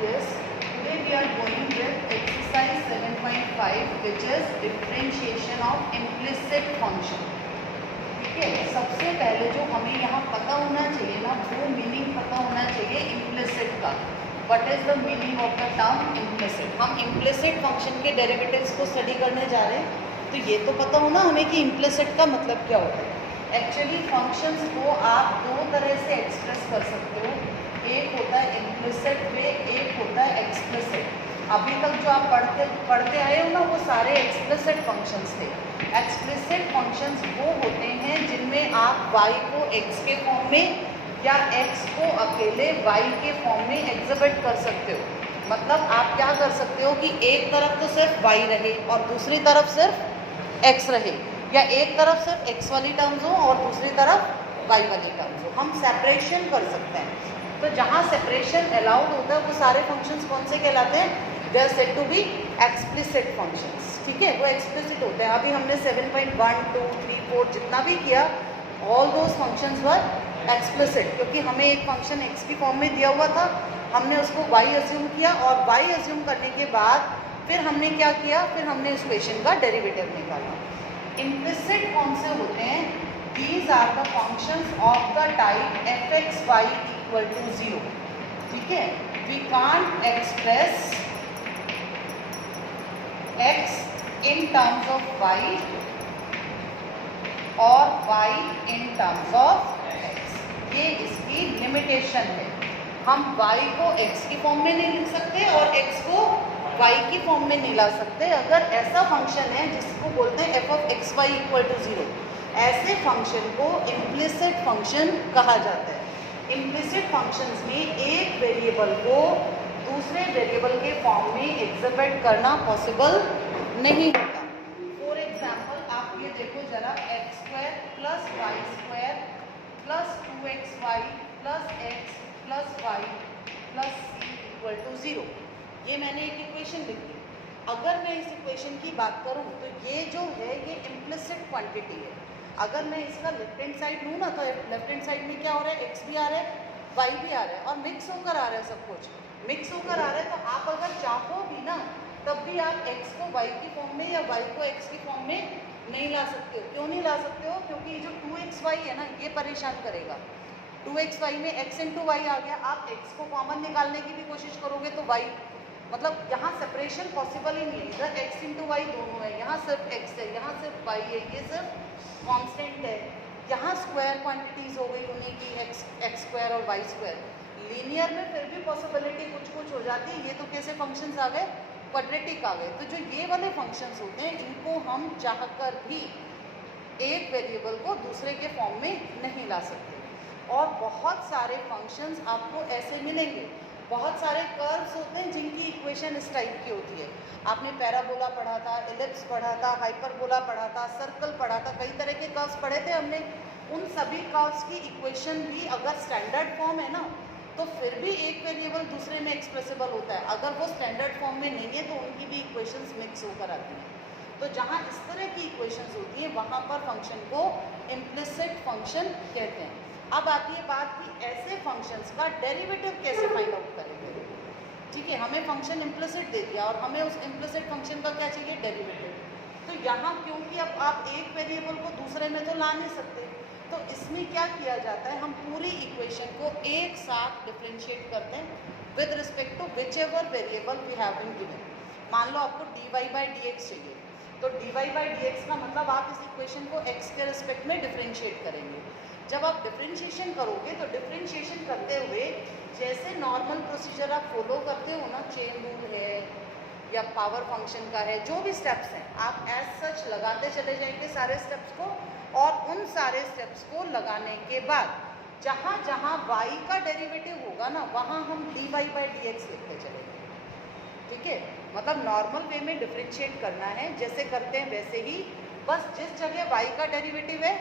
Yes, today we are going with exercise 7.5 which is differentiation of implicit function. ठीक है, सबसे पहले जो हमें यहाँ पता होना चाहिए ना, वो मीनिंग पता होना चाहिए implicit का. What is the meaning of the term implicit? हम implicit function के derivatives को study करने जा रहे हैं, तो ये तो पता होना हमें कि implicit का मतलब क्या होता है. एक्चुअली फंक्शंस को आप दो तरह से एक्सप्रेस कर सकते हो. एक होता है इम्प्लिसिट वे, एक होता है एक्सप्लिसिट. अभी तक जो आप पढ़ते आए हो ना, वो सारे एक्सप्लिसिट फंक्शंस थे. एक्सप्लिसिट फंक्शंस वो होते हैं जिनमें आप y को x के फॉर्म में या x को अकेले y के फॉर्म में एग्जिबिट कर सकते हो. मतलब आप क्या कर सकते हो कि एक तरफ तो सिर्फ y रहे और दूसरी तरफ सिर्फ x रहे, या एक तरफ सिर्फ x वाली टर्म्स हो और दूसरी तरफ y वाली टर्म्स हो. हम सेपरेशन कर सकते हैं. तो जहाँ सेपरेशन अलाउड होता है वो सारे फंक्शंस कौन से कहलाते हैं? They are said to be explicit functions. ठीक है, वो एक्सप्लिसिट होते हैं. अभी हमने 7.1, 2, 3, 4 जितना भी किया, all those functions were explicit, क्योंकि हमें एक फंक्शन x की फॉर्म में दिया हुआ था, हमने उसको y अज्यूम किया और y अज्यूम करने के बाद फिर हमने क्या किया, फिर हमने उस इक्वेशन का डेरिवेटिव निकाला. इम्प्लिसिट कौन से होते हैं? These are the functions of the type f(x,y) equal to 0. ठीक है, we can't express x in terms of y और y in terms of x. ये इसकी लिमिटेशन है. हम y को x की फॉर्म में नहीं लिख सकते और x को y की फॉर्म में नहीं ला सकते. अगर ऐसा फंक्शन है जिसको बोलते हैं f(x,y) इक्वल टू 0, ऐसे फंक्शन को इम्प्लिसिट फंक्शन कहा जाता है. इम्प्लिसिट फंक्शंस में एक वेरिएबल को दूसरे वेरिएबल के फॉर्म में एग्जिबिट करना पॉसिबल नहीं होता. फॉर एग्जाम्पल आप ये देखो जरा, x² plus y² plus 2xy plus x plus y plus c equal to 0. ये मैंने एक इक्वेशन लिख दी. अगर मैं इस इक्वेशन की बात करूं तो ये जो है ये इम्प्लिसिट क्वांटिटी है. अगर मैं इसका लेफ्ट हैंड साइड लूँ ना, तो लेफ्ट हैंड साइड में क्या हो रहा है? x भी आ रहा है, y भी आ रहा है और मिक्स होकर आ रहा है. सब कुछ मिक्स होकर आ रहा है. तो आप अगर चाहो भी ना, तब भी आप x को y की फॉर्म में या y को x की फॉर्म में नहीं ला सकते हो. क्यों नहीं ला सकते हो? क्योंकि जो 2xy है ना, ये परेशान करेगा. 2xy में x इंटू वाई आ गया. आप x को कॉमन निकालने की भी कोशिश करोगे तो y, मतलब यहाँ सेपरेशन पॉसिबल ही नहीं है. इधर x इंटू वाई दोनों है, यहाँ सिर्फ x है, यहाँ सिर्फ y है, ये सिर्फ कांस्टेंट है. यहाँ स्क्वायर क्वांटिटीज हो गई उन्हीं की, x² और y². लीनियर में फिर भी पॉसिबिलिटी कुछ कुछ हो जाती है. ये तो कैसे फंक्शंस आ गए? क्वाड्रेटिक आ गए. तो जो ये वाले फंक्शंस होते हैं, इनको हम चाहकर भी एक वेरिएबल को दूसरे के फॉर्म में नहीं ला सकते. और बहुत सारे फंक्शंस आपको ऐसे मिलेंगे. बहुत सारे कर्व्स होते हैं जिनकी इक्वेशन इस टाइप की होती है. आपने पैराबोला पढ़ा था, एलिप्स पढ़ा था, हाइपरबोला पढ़ा था, सर्कल पढ़ा था, कई तरह के कर्व्स पढ़े थे हमने. उन सभी कर्व्स की इक्वेशन भी अगर स्टैंडर्ड फॉर्म है ना, तो फिर भी एक वेरिएबल दूसरे में एक्सप्रेसिबल होता है. अगर वो स्टैंडर्ड फॉर्म में नहीं है तो उनकी भी इक्वेशंस मिक्स होकर आती हैं. तो जहाँ इस तरह की इक्वेशंस होती हैं, वहाँ पर फंक्शन को इम्प्लिसिट फंक्शन कहते हैं. अब आती है बात कि ऐसे फंक्शंस का डेरिवेटिव कैसे फाइंड आउट करेंगे. ठीक है, हमें फंक्शन इम्प्लिसिट दे दिया और हमें उस इम्प्लिसिट फंक्शन का क्या चाहिए? डेरिवेटिव. तो यहाँ क्योंकि अब आप एक वेरिएबल को दूसरे में तो ला नहीं सकते, तो इसमें क्या किया जाता है, हम पूरी इक्वेशन को एक साथ डिफरेंशिएट करते हैं with respect to whichever variable we have been given. मान लो आपको dy/dx चाहिए, तो dy/dx का मतलब आप इस इक्वेशन को x के रिस्पेक्ट में डिफरेंशिएट करेंगे. जब आप डिफरेंशिएशन करोगे तो डिफरेंशिएशन करते हुए जैसे नॉर्मल प्रोसीजर आप फॉलो करते हो ना, चेन रूल है या पावर फंक्शन का है, जो भी स्टेप्स हैं आप एज सच लगाते चले जाएंगे सारे स्टेप्स को. और उन सारे स्टेप्स को लगाने के बाद जहाँ जहाँ y का डेरिवेटिव होगा ना, वहाँ हम dy/dx लिखते चलेंगे. ठीक है, मतलब नॉर्मल वे में डिफरेंशिएट करना है, जैसे करते हैं वैसे ही. बस जिस जगह y का डेरिवेटिव है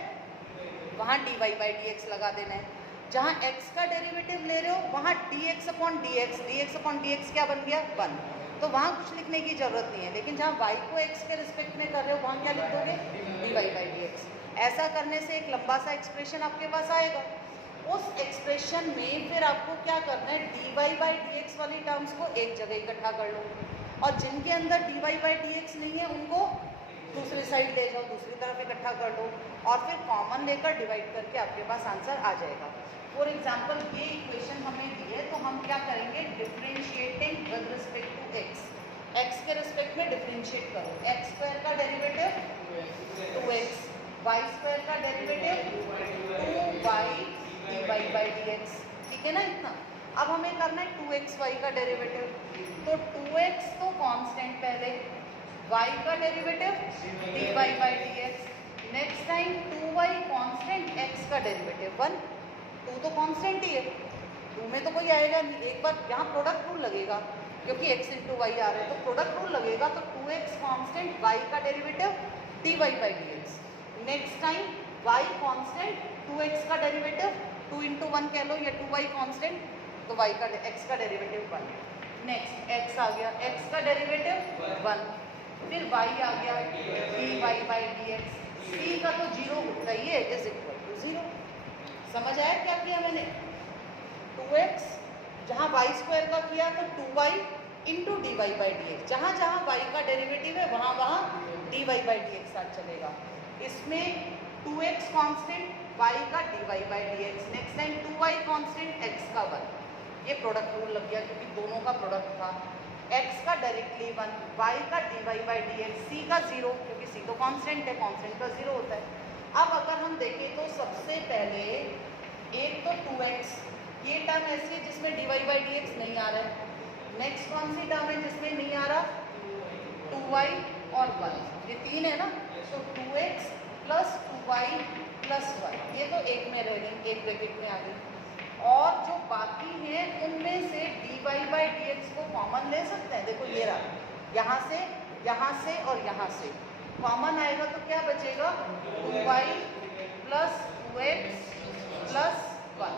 वहाँ dy/dx लगा देना है. जहाँ x का डेरिवेटिव ले रहे हो वहाँ dx/dx क्या बन गया? 1. तो वहाँ कुछ लिखने की ज़रूरत नहीं है. लेकिन जहाँ y को x के रिस्पेक्ट में कर रहे हो वहाँ क्या लिख दोगे? dy/dx. ऐसा करने से एक लंबा सा एक्सप्रेशन आपके पास आएगा. उस एक्सप्रेशन में फिर आपको क्या करना है, dy बाई dx वाली टर्म्स को एक जगह इकट्ठा कर लो, और जिनके अंदर dy बाई dx नहीं है उनको दूसरी साइड ले जाओ, दूसरी तरफ इकट्ठा कर दो, और फिर कॉमन लेकर डिवाइड करके आपके पास आंसर आ जाएगा। फॉर एग्जाम्पल ये इक्वेशन हमें दी है, तो हम क्या करेंगे, differentiating with respect to X, X के रिस्पेक्ट में डिफ्रेंशिएट करो, एक्स स्क्वायर का डेरिवेटिव 2x, वाई स्क्वायर का derivative 2y dy by dx, ठीक है ना इतना। अब हमें करना है 2xy का डेरिवेटिव, तो 2x तो कांस्टेंट पहले, y का derivative dy by dx, next time 2y constant, x का डेरिवेटिव 1, 2 तो कांस्टेंट ही है, 2 में तो कोई आएगा नहीं, एक बार यहाँ प्रोडक्ट रूल लगेगा क्योंकि x इंटू वाई आ रहा है, तो प्रोडक्ट रूल लगेगा, तो 2x कांस्टेंट, y का derivative dy by dx, next time y constant, 2x का डेरिवेटिव 2 इंटू 1 कह लो, या 2y कांस्टेंट, तो y का x का डेरिवेटिव 1, नेक्स्ट x आ गया, x का डेरिवेटिव 1, फिर y आ गया dy बाई dx, c का तो 0 होता ही है, इज इक्वल टू 0। समझ आया क्या किया मैंने, 2x जहाँ y स्क्वायर का किया तो 2y into dy by dx, जहाँ जहाँ y का डेरिवेटिव है वहाँ वहाँ dy बाई dx साथ चलेगा, इसमें 2x कांस्टेंट, y का dy by dx, next time 2y constant, x का 1, ये प्रोडक्ट रूल लग गया क्योंकि दोनों का प्रोडक्ट था, x का डायरेक्टली 1, y का dy बाई dx, c का 0 क्योंकि c तो कांस्टेंट है, कांस्टेंट का 0 होता है। अब अगर हम देखें तो सबसे पहले एक तो 2x, ये टर्म ऐसी है जिसमें dy बाई dx नहीं आ रहा है, नेक्स्ट कौन सी टर्म है जिसमें नहीं आ रहा, 2y और 1, ये 3 है ना, तो 2x प्लस 2y प्लस 1, ये तो एक में रह गई, एक ब्रैकेट में आ गई, और जो बाकी हैं उनमें से dy बाई dx को कॉमन ले सकते हैं, देखो ये रहा, यहाँ से और यहाँ से कॉमन आएगा तो क्या बचेगा, 2y plus 2x plus 1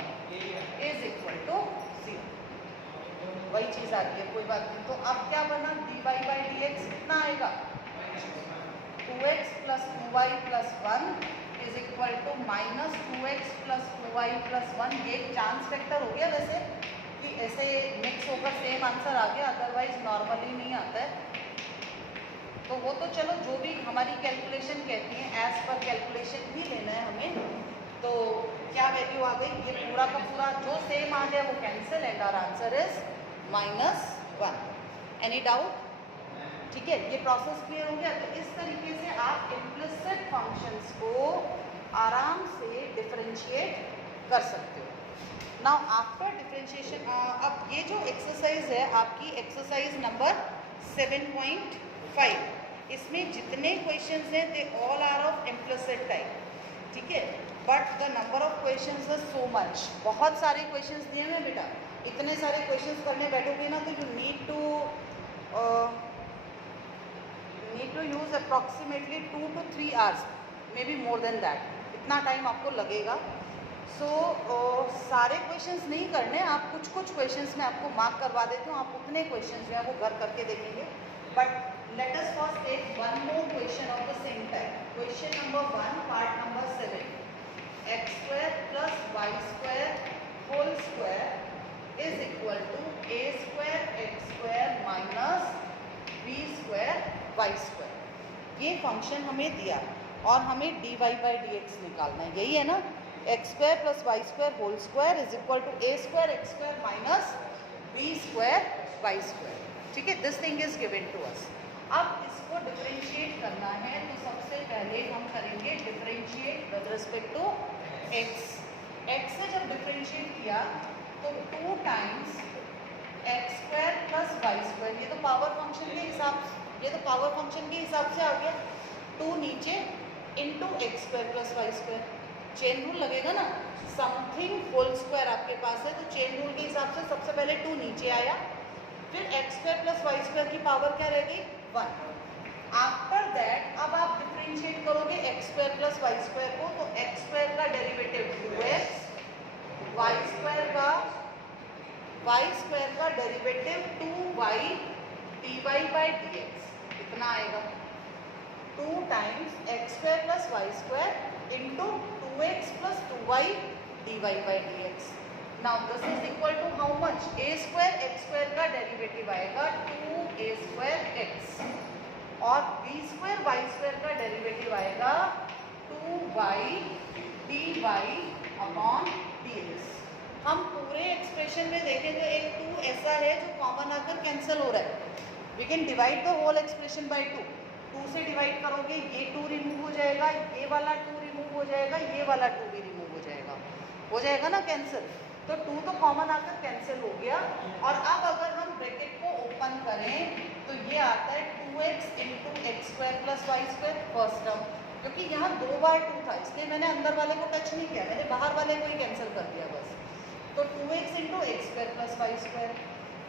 is equal to 0, वही चीज़ आ रही है, कोई बात नहीं। तो अब क्या बना, dy बाई dx कितना आएगा, 2x plus 2y plus 1 is equal to minus 2x plus 2y plus 1, ये चांस फैक्टर हो गया वैसे कि ऐसे मिक्स होकर सेम आंसर आ गया, अदरवाइज नॉर्मली नहीं आता है, तो वो तो चलो जो भी हमारी कैलकुलेशन कहती है एज पर कैलकुलेशन ही लेना है हमें। तो क्या वैल्यू आ गई, ये पूरा का पूरा जो सेम आ गया वो cancel, and our answer is -1। Any doubt, ठीक है, ये प्रोसेस क्लियर हो गया। तो इस तरीके से आप इम्प्लिसिट फंक्शंस को आराम से डिफरेंशिएट कर सकते हो। नाउ आफ्टर डिफरेंशिएशन, अब ये जो एक्सरसाइज है आपकी एक्सरसाइज नंबर 7.5, इसमें जितने क्वेश्चंस हैं they all are of implicit type, ठीक है, but the number of questions is so much, बहुत सारे क्वेश्चंस दिए हैं बेटा, इतने सारे क्वेश्चंस करने बैठोगे ना तो you need to use approximately 2 to 3 hours, maybe more than that, इतना टाइम आपको लगेगा। सो सारे क्वेश्चंस नहीं करने, आप कुछ कुछ क्वेश्चंस में आपको मार्क करवा देती हूँ, आप उतने क्वेश्चंस जो है वो घर करके देखेंगे। But let us first take one more question of the same type, question number 1 part number 7, x square plus Y square whole square is equal to a square X square minus b square Y square. ये function हमें दिया और हमें dy by dx निकालना है, यही है ना, X square plus Y square whole square is equal to a square X square minus b square Y square, ठीक है, this thing is given to us. अब इसको डिफरेंशिएट करना है, तो सबसे पहले हम करेंगे differentiate with respect to x। x से जब डिफरेंशिएट किया तो 2 times X square plus Y square, ये तो पावर फंक्शन के हिसाब से, ये तो पावर फंक्शन के हिसाब से आ गया, 2 नीचे into X square plus Y square, chain rule लगेगा ना, समथिंग होल स्क्वायर आपके पास है तो चेन रूल के हिसाब से सबसे पहले 2 नीचे आया, फिर X square plus Y square की पावर क्या रहेगी 1। आफ्टर दैट अब आप डिफरेंशिएट करोगे X square plus Y square को, तो एक्स स्क्वायर का डेरिवेटिव 2x, वाई स्क्वायर का derivative 2y dy by dx, कितना आएगा 2 times X square plus Y square into 2x plus 2y dy by dx. Now this is equal to how much? A square x square का derivative आएगा 2a square x और b square y square का derivative आएगा 2y dy upon dx. हम पूरे expression में देखें तो एक 2 ऐसा है जो कॉमन आकर कैंसिल हो रहा है. We can divide the whole expression by 2. 2 से डिवाइड करोगे ये 2 रिमूव हो जाएगा, ये वाला 2 रिमूव हो जाएगा, ये वाला 2 भी रिमूव हो जाएगा ना कैंसिल. तो 2 तो कॉमन आकर कैंसिल हो गया. और अब अगर हम ब्रैकेट को ओपन करें तो ये आता है 2x into X square plus Y square first term, क्योंकि यहाँ 2 बार 2 था इसलिए मैंने अंदर वाले को टच नहीं किया, मैंने बाहर वाले को ही कैंसिल कर दिया बस. तो 2x into X square plus Y square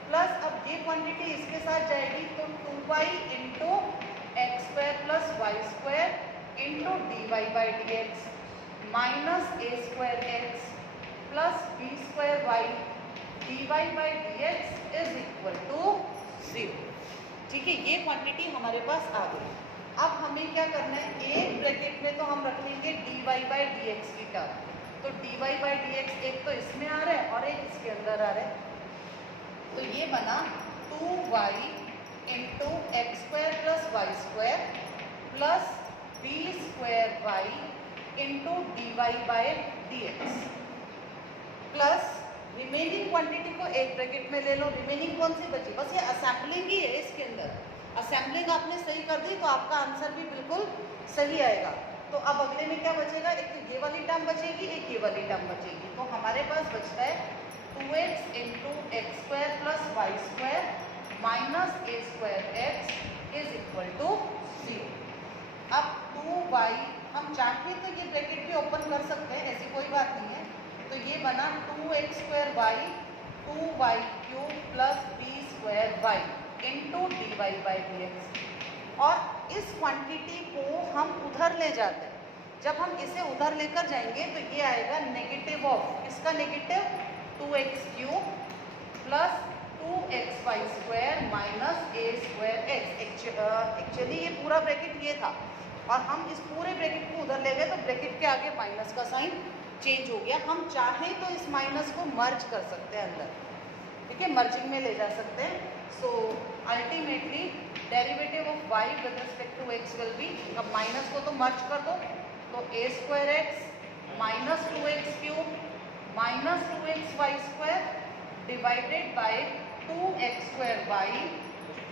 plus अब ये क्वांटिटी इसके साथ जाएगी तो 2y into X square plus Y square into D Y by D X minus A square X plus B square Y D Y by D X is equal to 0. ठीक है, ये quantity हमारे पास आ गई. अब हमें क्या करना है, एक ब्रैकेट में तो हम रख लेंगे D Y by D X की टर्म. तो D Y by D X एक तो इसमें आ रहा है और एक इसके अंदर आ रहा है. तो ये बना 2y into X square plus Y square plus B square Y into D Y by D X plus remaining quantity को एक ब्रैकेट में ले लो. रिमेनिंग कौन सी बची? बस ये असेंबलिंग ही है इसके अंदर. असेंबलिंग आपने सही कर दी तो आपका आंसर भी बिल्कुल सही आएगा. तो अब अगले में क्या बचेगा? एक तो ये वाली टर्म बचेगी, एक ये वाली टर्म बचेगी. तो हमारे पास बचता है 2x into X square plus Y square minus A square X is equal to 0. अब 2y हम चाहें तो ये ब्रैकेट भी ओपन कर सकते हैं, ऐसी कोई बात नहीं है. तो ये बना 2x square Y 2y cube plus B square Y into D Y by D X. और इस क्वांटिटी को हम उधर ले जाते हैं. जब हम इसे उधर लेकर जाएंगे तो ये आएगा नेगेटिव ऑफ, इसका negative 2x cube plus 2x Y square minus ए स्क्वायर एक्स. एक्चुअली ये पूरा ब्रैकेट ये था और हम इस पूरे ब्रैकेट को उधर ले गए तो ब्रैकेट के आगे माइनस का साइन चेंज हो गया. हम चाहें तो इस माइनस को मर्ज कर सकते हैं अंदर. ठीक है, मर्जिंग में ले जा सकते हैं. So ultimately derivative of y with respect to x will be, अब माइनस को तो मर्ज कर दो तो a square x minus 2x cube minus 2x Y square divided by 2x square y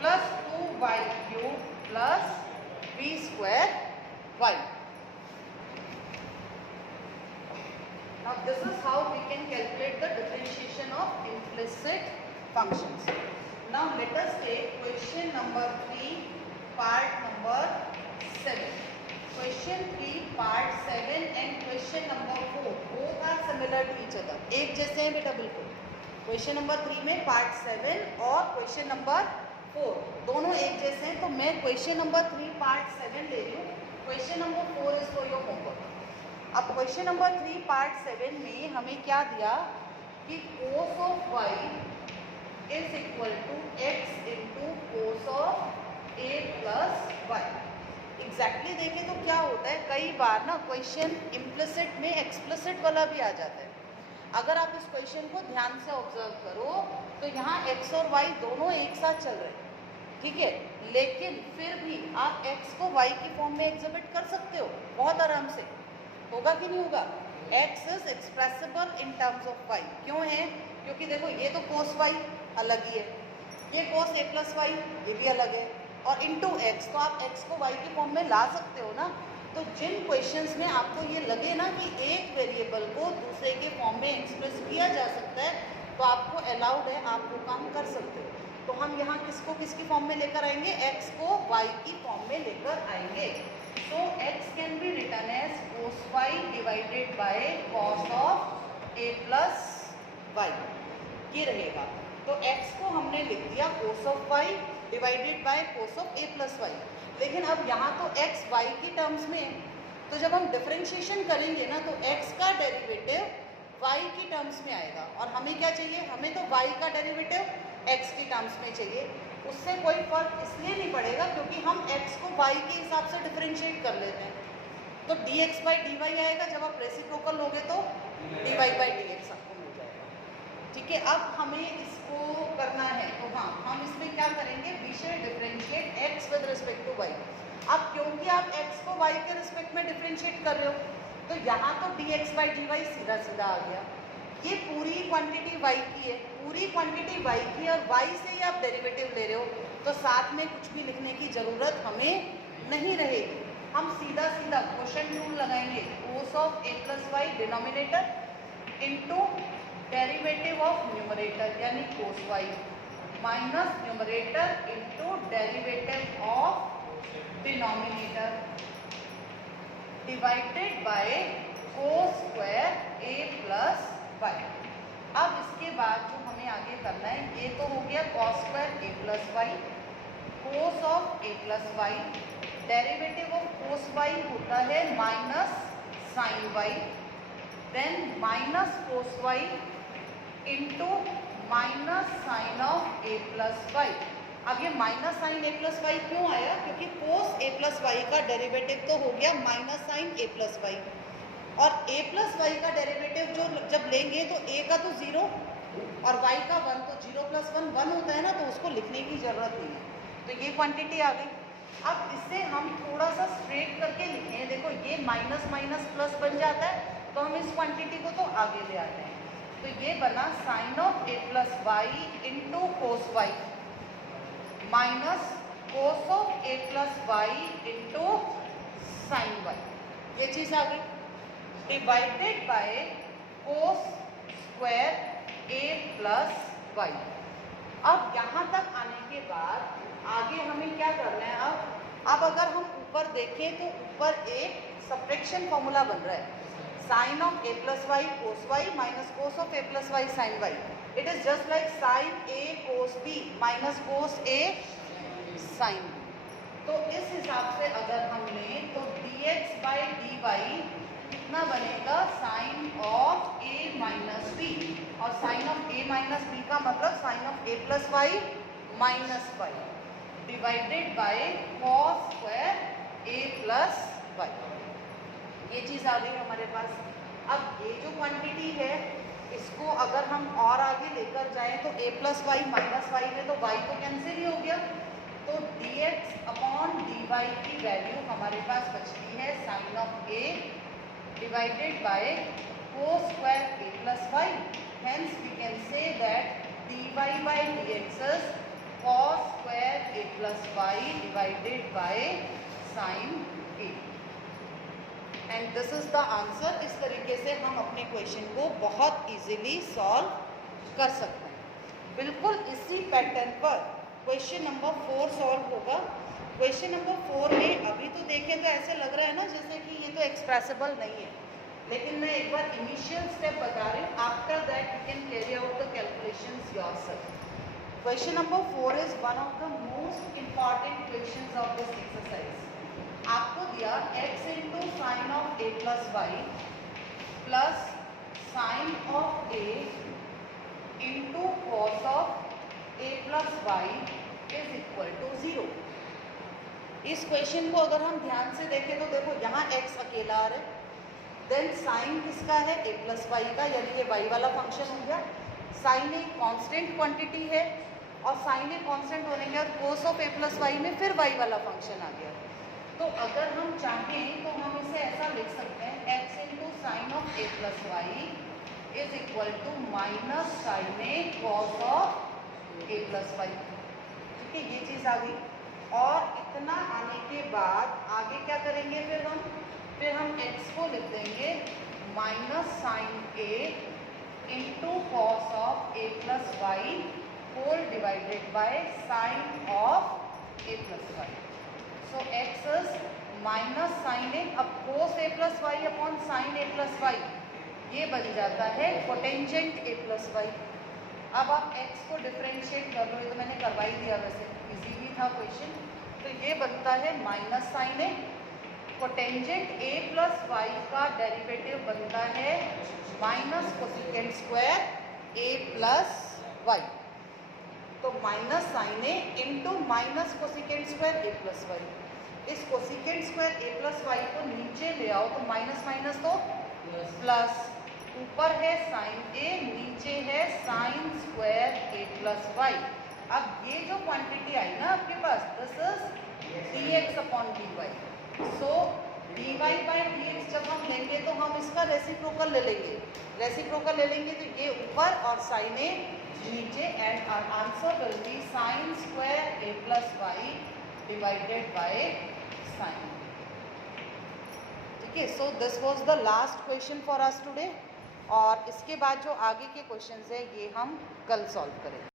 plus 2y cube plus b square y. Now this is how we can calculate the differentiation of implicit functions. Now let us take question number 3 part number 7. Question 3 part 7 and question number 4 both are similar to each other. एक जैसे हैं बेटा बिल्कुल. Question number 3 में part 7 और question number 4 दोनों एक जैसे हैं. तो मैं question number 3 part 7 ले रही हूँ. Question number 4 is for your homework. अब क्वेश्चन नंबर 3 पार्ट 7 में हमें क्या दिया कि cos of y is equal to x into cos of a plus Y. Exactly देखें तो क्या होता है, कई बार ना क्वेश्चन इम्प्लिसिट में एक्सप्लिसिट वाला भी आ जाता है. अगर आप इस क्वेश्चन को ध्यान से ऑब्जर्व करो तो यहाँ x और y दोनों एक साथ चल रहे हैं. ठीक है, लेकिन फिर भी आप x को y की फॉर्म में एग्जिबिट कर सकते हो बहुत आराम से. होगा कि नहीं होगा? x is expressible in terms of y. क्यों है? क्योंकि देखो ये तो cos y अलग ही है, ये cos a प्लस वाई ये भी अलग है, और इंटू x तो आप x को y की फॉर्म में ला सकते हो ना. तो जिन क्वेश्चंस में आपको ये लगे ना कि एक वेरिएबल को दूसरे के फॉर्म में एक्सप्रेस किया जा सकता है तो आपको अलाउड है, आप वो काम कर सकते हो. तो हम यहाँ किसको किसकी फॉर्म में लेकर आएंगे? x को y की फॉर्म में लेकर आएंगे. तो x can be written as cos y divided by cos of a plus Y, ये रहेगा. तो x को हमने लिख दिया cos of y divided by cos of a plus Y. लेकिन अब यहाँ तो x y की टर्म्स में, तो जब हम डिफरेंशिएशन करेंगे ना तो x का डेरिवेटिव y की टर्म्स में आएगा. और हमें क्या चाहिए? हमें तो y का डेरिवेटिव x की टर्म्स में चाहिए. उससे कोई फर्क इसलिए नहीं पड़ेगा क्योंकि हम x को y के हिसाब से डिफरेंशिएट कर लेते हैं. तो dx बाई dy आएगा. जब आप रेसिप्रोकल लोगे तो dy बाई dx आपको मिल जाएगा। ठीक है, अब हमें इसको करना है तो हाँ, हम इसमें क्या करेंगे, we shall differentiate x with respect to y। अब क्योंकि आप x को y के रिस्पेक्ट में डिफरेंशिएट कर रहे हो तो यहाँ तो dx बाई dy सीधा सीधा आ गया। ये पूरी क्वांटिटी y की है, पूरी क्वांटिटी y की और y से ही आप डेरिवेटिव ले रहे हो तो साथ में कुछ भी लिखने की ज़रूरत हमें नहीं रहेगी। हम सीधा सीधा क्वोशंट रूल लगाएंगे, cos of a plus Y denominator into derivative of numerator यानी cos y minus numerator into derivative of denominator divided by cos square a plus Y. अब इसके बाद जो हमें आगे करना है, ये तो हो गया cos square a plus y, cos of a plus y, derivative of cos y होता है minus sine y, then minus cos y into minus sine of a plus Y. अब ये minus sine a plus y क्यों आया, क्योंकि cos a plus y का derivative तो हो गया minus sine a plus y और a प्लस वाई का डेरिवेटिव जो जब लेंगे तो a का तो 0 और y का 1, तो 0 प्लस 1 1 होता है ना, तो उसको लिखने की ज़रूरत नहीं है। तो ये क्वांटिटी आ गई। अब इससे हम थोड़ा सा स्ट्रेट करके लिखें, देखो ये माइनस माइनस प्लस बन जाता है तो हम इस क्वांटिटी को तो आगे ले आते हैं। तो ये बना sine of a plus y into cos y minus cos of a plus y into sine y. ये चीज़ आ गई divided by cos square a plus Y. अब यहाँ तक आने के बाद आगे हमें क्या करना है, अब अगर हम ऊपर देखें तो ऊपर एक सब्ट्रैक्शन फॉर्मूला बन रहा है, sine of a plus y cos y minus cos of a plus y sine y. It is just like sine a cos b minus cos a sine b। तो इस हिसाब से अगर हम लें तो dx बाई dy कितना बनेगा, sine of a minus b, और sine of a minus b का मतलब sine of a plus y minus y divided by cos square a plus Y. ये चीज़ आ गई हमारे पास। अब ये जो क्वांटिटी है इसको अगर हम और आगे लेकर जाएं तो a plus y minus y में तो y तो कैंसिल ही हो गया, तो dx अपॉन dy की वैल्यू हमारे पास बचती है sine of a divided by cos square a plus y. Hence we can say that dy by dx is cos square a plus y divided by sine a। And this is the answer. इस तरीके से हम अपने question को बहुत easily solve कर सकते हैं। बिल्कुल इसी पैटर्न पर क्वेश्चन नंबर 4 सॉल्व होगा। क्वेश्चन नंबर 4 में अभी तो देखें तो ऐसे लग रहा है ना जैसे कि ये तो एक्सप्रेसिबल नहीं है, लेकिन मैं एक बार इनिशियल स्टेप बता रही हूँ, after that you can carry out the calculations yourself. Question number 4 is one of the most important questions of this exercise. आपको दिया x into sine of a plus y plus sine of a into cos of a plus y is equal to 0। इस question को अगर हम ध्यान से देखें तो देखो यहाँ x अकेला आ रहा है, देन साइन किसका है a प्लस वाई का, यानी ये y वाला फंक्शन हो गया। साइन एक कांस्टेंट क्वांटिटी है और साइन एक कांस्टेंट होने के बाद cos of a plus y में फिर y वाला फंक्शन आ गया। तो अगर हम चाहें तो हम इसे ऐसा लिख सकते हैं x into sine of a plus y is equal to minus sine a cos of a plus y. ठीक है, ये चीज़ आ गई। और इतना आने के बाद आगे क्या करेंगे, फिर हम x को लिख देंगे minus sine a into cos of a plus y whole divided by sine of a plus y. So x is minus sine a, अब cos a plus y upon sine a plus Y ये बन जाता है cotangent a plus Y. अब आप x को differentiate कर लो, ये तो मैंने करवा ही दिया, वैसे इजी भी था क्वेश्चन। तो ये बनता है minus sine a, cotangent a plus y का डेरिवेटिव बनता है minus cosecant square a plus y. तो minus sine a into minus cosecant square a plus y. इस cosecant square a plus y को नीचे ले आओ तो माइनस माइनस तो प्लस, ऊपर है साइन ए, नीचे है sine square a plus Y. अब ये जो क्वांटिटी आई ना आपके पास, this is dx upon dy। So dy by dx जब हम लेंगे तो हम इसका रेसिप्रोकल ले लेंगे, रेसिप्रोकल ले लेंगे तो ये ऊपर और साइन ए नीचे, and answer will be sine square a plus y divided by sine. ठीक है, so this was the last question for us today, और इसके बाद जो आगे के क्वेश्चंस है ये हम कल सॉल्व करेंगे।